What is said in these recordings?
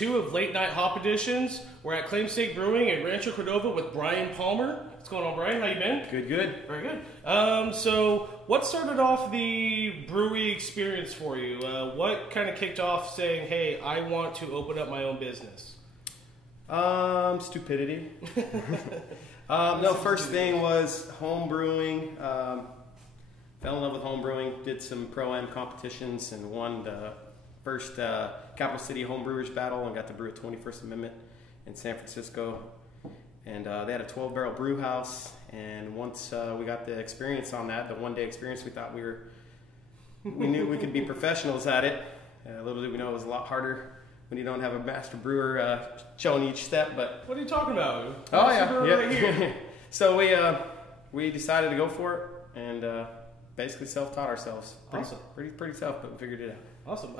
2 of Late Night Hop Editions. We're at Claimstake Brewing in Rancho Cordova with Brian Palmer. What's going on, Brian? How you been? Good, good. Very good. So what started off the brewery experience for you? What kind of kicked off saying, hey, I want to open up my own business? Stupidity. No, first thing was home brewing. Fell in love with home brewing. Did some Pro-Am competitions and won the first Capital City Home Brewers Battle and got to brew at 21st Amendment in San Francisco. And they had a 12-barrel brew house. And once we got the experience on that, the one-day experience, we thought we knew we could be professionals at it. Little did we know it was a lot harder when you don't have a master brewer showing each step. But what are you talking about? Oh yeah, Right here. So we decided to go for it and basically self-taught ourselves. Awesome. Pretty tough, but we figured it out. Awesome.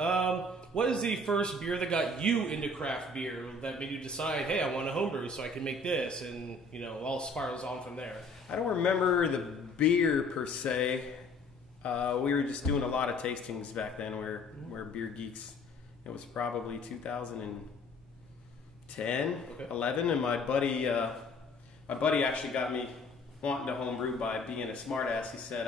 What is the first beer that got you into craft beer that made you decide, hey, I want to homebrew so I can make this, and all spirals on from there? I don't remember the beer per se. We were just doing a lot of tastings back then. We're beer geeks. It was probably 2010, 11, and my buddy actually got me wanting to homebrew by being a smartass. He said,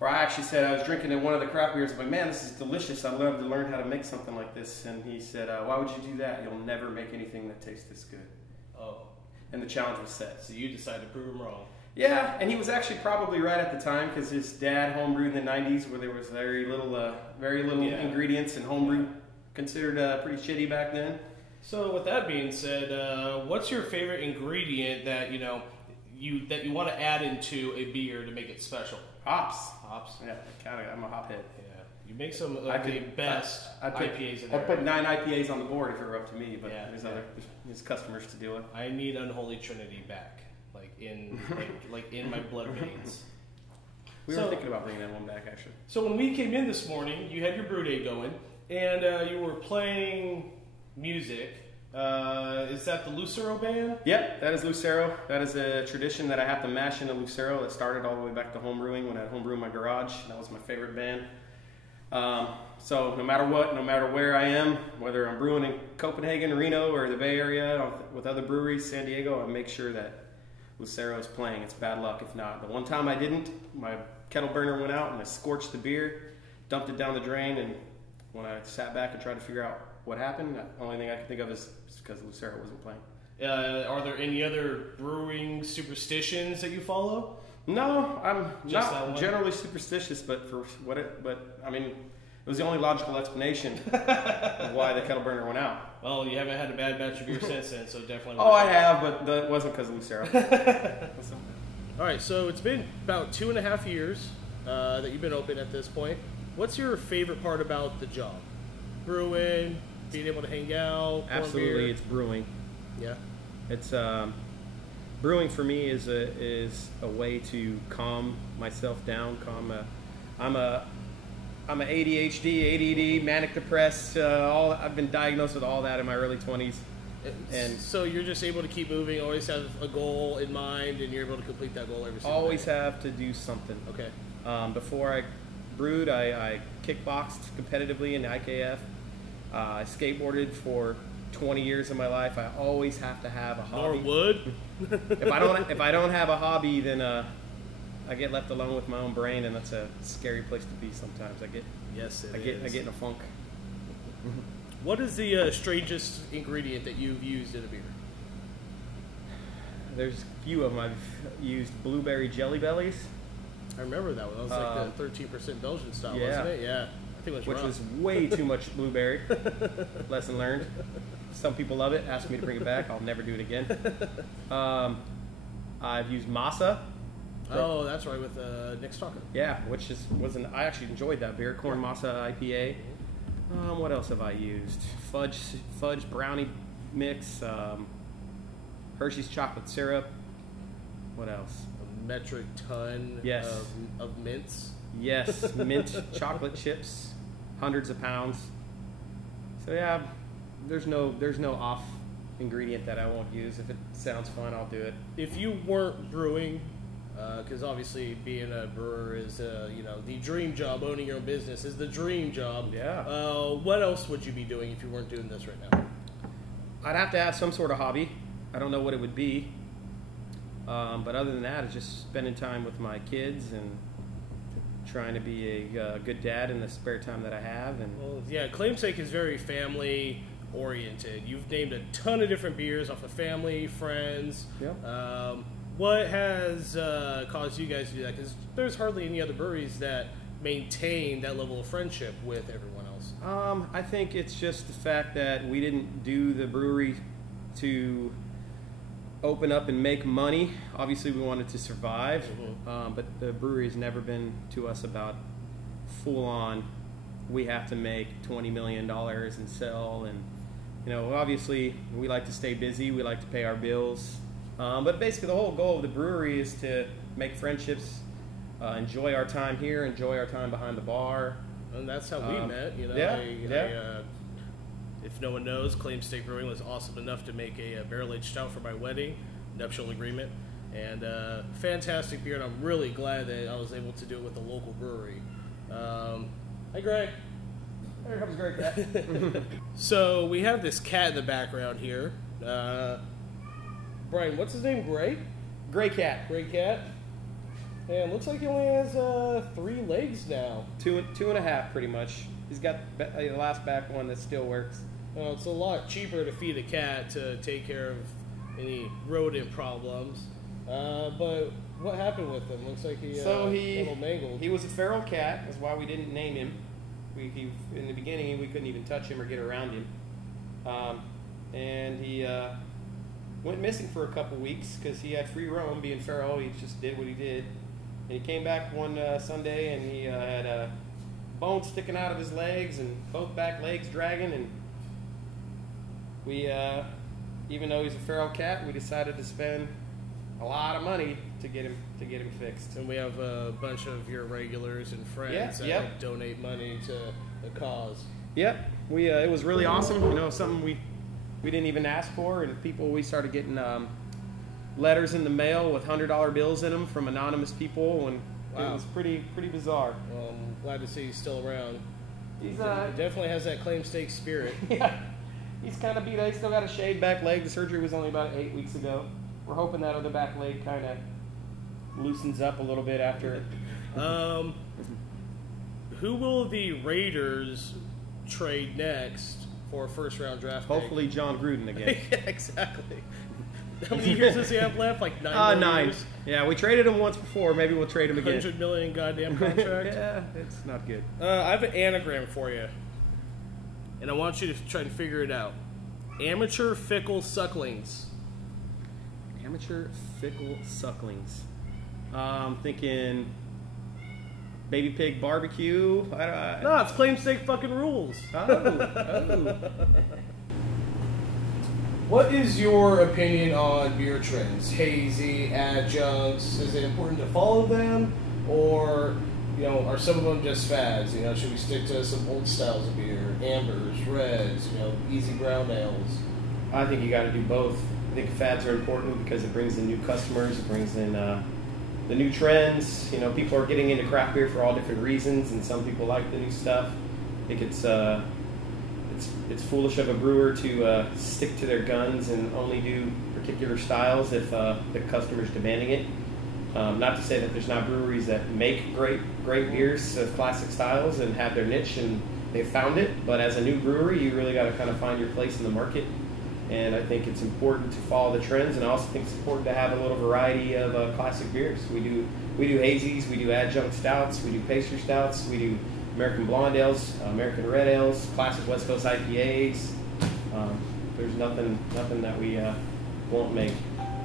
or I actually said I was drinking in one of the craft beers. I'm like, man, this is delicious. I'd love to learn how to make something like this. And he said, why would you do that? You'll never make anything that tastes this good. Oh. And the challenge was set. So you decided to prove him wrong. Yeah, and he was actually probably right at the time because his dad homebrewed in the 90s where there was very little ingredients, and homebrew considered pretty shitty back then. So with that being said, what's your favorite ingredient that you want to add into a beer to make it special? Hops. Yeah, I'm a hop head. Yeah, you make some of the best IPAs in there. I'd put 9 IPAs on the board if it were up to me, but there's customers to deal with. I need Unholy Trinity back, in my blood veins. We were thinking about bringing that one back, actually. So when we came in this morning, you had your brew day going, and you were playing music. Is that the Lucero band? Yep, that is Lucero. That is a tradition that I have to mash into Lucero that started all the way back to homebrewing when I homebrew in my garage. That was my favorite band. So no matter what, no matter where I am, whether I'm brewing in Copenhagen, Reno, or the Bay Area with other breweries, San Diego, I make sure that Lucero is playing. It's bad luck if not. The one time I didn't, my kettle burner went out and I scorched the beer, dumped it down the drain, and when I sat back and tried to figure out what happened, the only thing I could think of is because Lucero wasn't playing. Are there any other brewing superstitions that you follow? No, I'm not generally superstitious, but I mean, it was the only logical explanation of why the kettle burner went out. Well, you haven't had a bad batch of beer since then, so definitely. Oh, I have, but that wasn't because of Lucero. All right, so it's been about 2.5 years that you've been open at this point. What's your favorite part about the job? Brewing, being able to hang out. Absolutely, beer. it's brewing. Yeah, it's brewing for me is a way to calm myself down. I'm a ADHD, ADD, manic depressed. I've been diagnosed with all that in my early 20s. And so you're just able to keep moving, always have a goal in mind, and you're able to complete that goal every single day. Always have to do something. Okay. Before I brewed, I kickboxed competitively in the IKF. I skateboarded for 20 years of my life. I always have to have a hobby. Norwood. If I don't have a hobby, then I get left alone with my own brain, and that's a scary place to be sometimes. I get in a funk. What is the strangest ingredient that you've used in a beer? There's a few of them. I've used blueberry jelly bellies. I remember that one. That was like the 13% Belgian style, yeah. wasn't it? Yeah. I think it was Which was way too much blueberry. Lesson learned. Some people love it. Ask me to bring it back. I'll never do it again. I've used masa. Oh, that's right, with Nick's talking. Yeah, I actually enjoyed that beer. Corn masa IPA. What else have I used? Fudge brownie mix. Hershey's chocolate syrup. What else? A metric ton of mints. Yes, mint chocolate chips, hundreds of pounds. So yeah, there's no off ingredient that I won't use. If it sounds fun, I'll do it. If you weren't brewing, Because obviously being a brewer is, you know, the dream job. Owning your own business is the dream job. Yeah. What else would you be doing if you weren't doing this right now? I'd have to have some sort of hobby. I don't know what it would be. But other than that, it's just spending time with my kids and trying to be a good dad in the spare time that I have. And well, yeah, Claimstake is very family oriented. You've named a ton of different beers off of family, friends. Yeah. What has caused you guys to do that? Because there's hardly any other breweries that maintain that level of friendship with everyone else. I think it's just the fact that we didn't do the brewery to open up and make money. Obviously, we wanted to survive, but the brewery has never been to us about full on. We have to make $20 million and sell, and you know, obviously, we like to stay busy. We like to pay our bills, but basically, the whole goal of the brewery is to make friendships, enjoy our time here, enjoy our time behind the bar. And that's how we met. You know, if no one knows, Claimstake Brewing was awesome enough to make a barrel-aged stout for my wedding, nuptial agreement, and fantastic beer, and I'm really glad that I was able to do it with a local brewery. Hi, Greg. Here comes Greg Cat. So we have this cat in the background here. Brian, what's his name? Gray? Gray Cat. Gray Cat? And looks like he only has 3 legs now. Two and a half, pretty much. He's got the last back one that still works. Well, it's a lot cheaper to feed a cat to take care of any rodent problems. But what happened with him? Looks like he a little mangled. He was a feral cat. That's why we didn't name him. In the beginning, we couldn't even touch him or get around him. And he went missing for a couple weeks because he had free roam. Being feral, he just did what he did. And he came back one Sunday, and he had a bone sticking out of his legs and both back legs dragging. And we, even though he's a feral cat, we decided to spend a lot of money to get him fixed. And we have a bunch of your regulars and friends that help donate money to the cause. Yep, it was really awesome. You know, something we didn't even ask for, and we started getting letters in the mail with $100 bills in them from anonymous people, and it was pretty bizarre. Well, I'm glad to see he's still around. He definitely has that Claimstake spirit. Yeah, he's kind of beat up. He's still got a shaved back leg. The surgery was only about 8 weeks ago. We're hoping that other back leg kind of loosens up a little bit after. Who will the Raiders trade next for a first-round draft pick? Hopefully John Gruden again. Yeah, exactly. How many years does he have left? Like 9 9. years? Yeah, we traded him once before. Maybe we'll trade him again. $100 million goddamn contract. Yeah, it's not good. I have an anagram for you, and I want you to try and figure it out. Amateur fickle sucklings. Amateur fickle sucklings. I'm thinking baby pig barbecue. No, it's Claimstake fucking rules. Oh. What is your opinion on beer trends? Hazy, adjuncts. Is it important to follow them, or are some of them just fads? Should we stick to some old styles of beer, ambers, reds, easy brown ales? I think you got to do both. I think fads are important because it brings in new customers, it brings in the new trends. People are getting into craft beer for all different reasons, and some people like the new stuff. I think it's foolish of a brewer to stick to their guns and only do particular styles if the customer's demanding it. Not to say that there's not breweries that make great beers of classic styles and have their niche and they've found it, but as a new brewery, you really got to kind of find your place in the market. And I think it's important to follow the trends, and I also think it's important to have a little variety of classic beers. We do hazies, we do adjunct stouts, we do pastry stouts, we do American blonde ales, American red ales, classic West Coast IPAs. There's nothing that we won't make.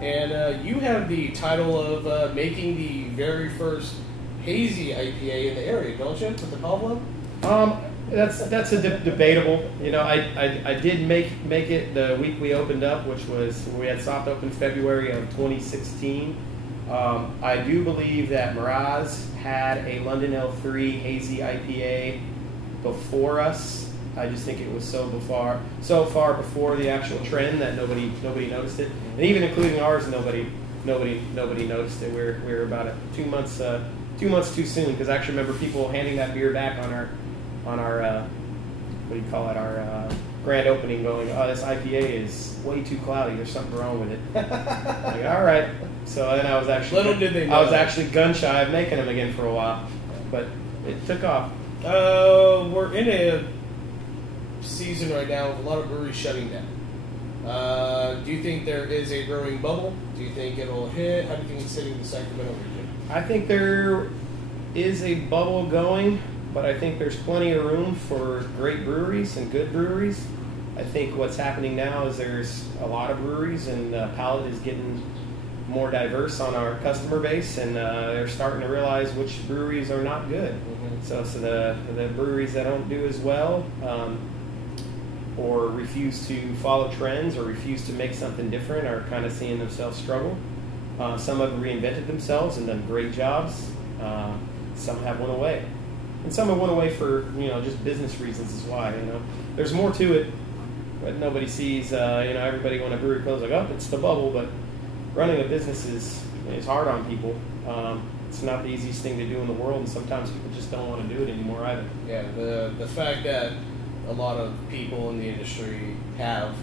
And you have the title of making the very first hazy IPA in the area, don't you, with the Pablo? That's debatable. I did make it the week we opened up, which was we had soft open February of 2016. I do believe that Miraz had a London L3 hazy IPA before us. I just think it was so far before the actual trend that nobody noticed it, and even including ours, nobody nobody noticed it. We're about 2 months 2 months too soon, because I actually remember people handing that beer back on our what do you call it, our grand opening, going, oh, this IPA is way too cloudy. There's something wrong with it. Like, all right. So then I was actually little did they know. I was actually gun shy of making them again for a while, but it took off. We're in a season right now with a lot of breweries shutting down. Do you think there is a brewing bubble? Do you think it'll hit? How do you think it's hitting the Sacramento region? I think there is a bubble going, but I think there's plenty of room for great breweries and good breweries. I think what's happening now is there's a lot of breweries, and the palate is getting more diverse on our customer base, and they're starting to realize which breweries are not good. Mm-hmm. So the breweries that don't do as well, or refuse to follow trends, or refuse to make something different, are kind of seeing themselves struggle. Some have reinvented themselves and done great jobs. Some have went away, and some have went away for just business reasons is why. There's more to it, but nobody sees. Everybody, when a brewery closes, like, oh, it's the bubble. But running a business is hard on people. It's not the easiest thing to do in the world, and sometimes people just don't want to do it anymore either. Yeah, the fact that a lot of people in the industry have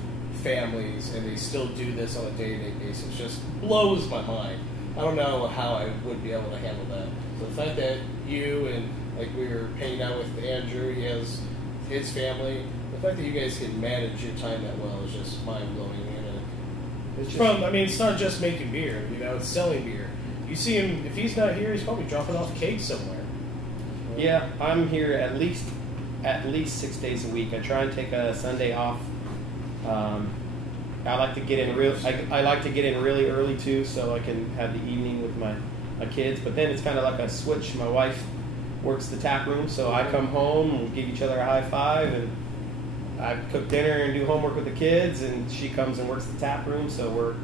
families and they still do this on a day-to-day basis just blows my mind. I don't know how I would be able to handle that. So the fact that you and, like, we were hanging out with Andrew, he has his family. The fact that you guys can manage your time that well is just mind-blowing. It's not just making beer, it's selling beer. You see him, if he's not here, he's probably dropping off cakes somewhere. Yeah, I'm here at least 6 days a week. I try and take a Sunday off. I like to get in I like to get in really early too, so I can have the evening with my kids. But then it's kind of like a switch. My wife works the tap room, so I come home and we give each other a high five, and I cook dinner and do homework with the kids, and she comes and works the tap room. So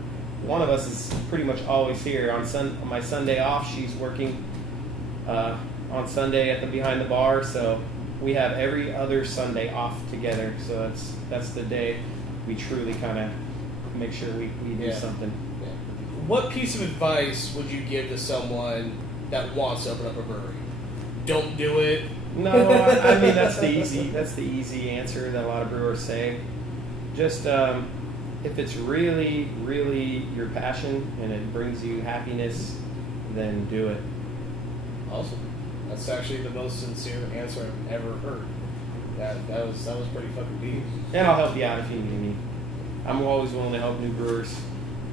one of us is pretty much always here. On my Sunday off, she's working on Sunday at the behind the bar. So we have every other Sunday off together. So that's the day we truly kind of make sure we do something. Yeah. What piece of advice would you give to someone that wants to open up a brewery? Don't do it. No, I mean that's the easy answer that a lot of brewers say. Just if it's really, really your passion and it brings you happiness, then do it. Awesome. That's actually the most sincere answer I've ever heard. That was pretty fucking deep. And I'll help you out if you need me. I'm always willing to help new brewers.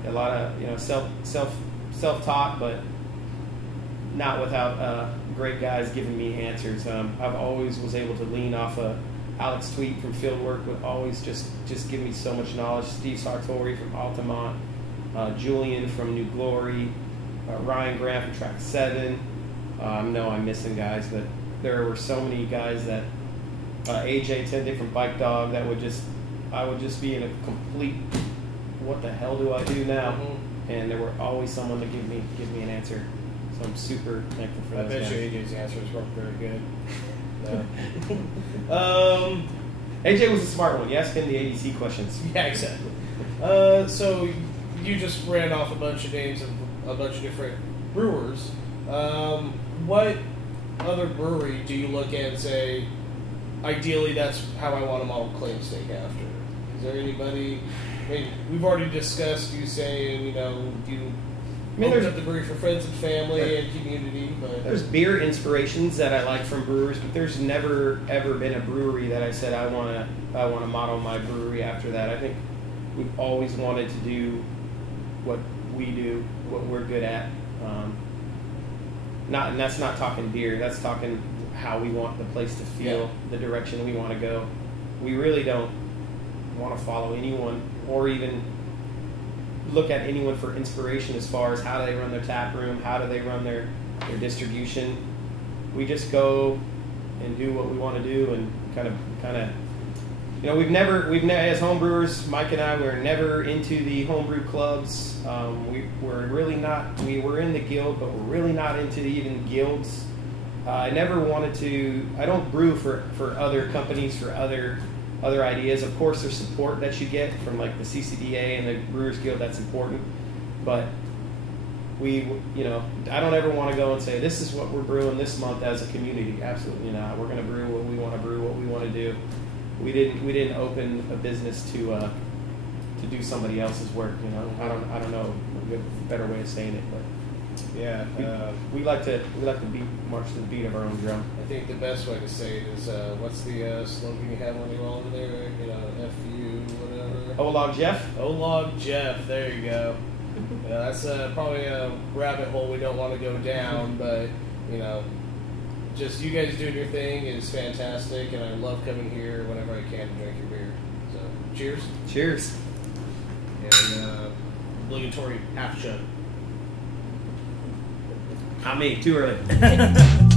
A lot of self-taught, but not without great guys giving me answers. I've always was able to lean off Alex Tweet from Fieldwork, would always just give me so much knowledge. Steve Sartori from Altamont, Julian from New Glory, Ryan Grant from Track 7. No, I'm missing guys, but there were so many guys that AJ Tende from Bike Dog that I would just be in a complete what the hell do I do now? Mm-hmm. And there were always someone to give me an answer. So I'm super thankful for that. I bet you AJ's answers weren't very good. AJ was a smart one. You asked him the ADC questions. Yeah, exactly. So you just ran off a bunch of names of a bunch of different brewers. What other brewery do you look at and say, ideally that's how I want to model Claimstake after? Is there anybody? I mean, we've already discussed you saying, you open up the brewery for friends and family and community. But there's beer inspirations that I like from brewers, but there's never ever been a brewery that I said I want to model my brewery after that. I think we've always wanted to do what we do, what we're good at. And that's not talking beer. That's talking how we want the place to feel, the direction we want to go. We really don't want to follow anyone or even look at anyone for inspiration as far as how do they run their tap room, how do they run their distribution. We just go and do what we want to do, and kind of we've never as home brewers, Mike and I were never into the homebrew clubs. We were in the guild, but we're really not into even guilds. I never wanted to. I don't brew for other companies, for other ideas. Of course, there's support that you get from like the CCDA and the Brewers Guild. That's important, but we, you know, I don't ever want to go and say this is what we're brewing this month as a community. Absolutely not. We're going to brew what we want to brew, what we want to do. We didn't open a business to do somebody else's work. You know, I don't know a better way of saying it, but Yeah. we like to march to the beat of our own drum. I think the best way to say it is, what's the slogan you have on the wall over there? You know, FU, whatever. Olog Jeff. Olog Jeff, there you go. Yeah, that's probably a rabbit hole we don't want to go down, but, you know, just you guys doing your thing is fantastic, and I love coming here whenever I can to drink your beer. So, cheers. Cheers. And obligatory half chug. Not me. Too early.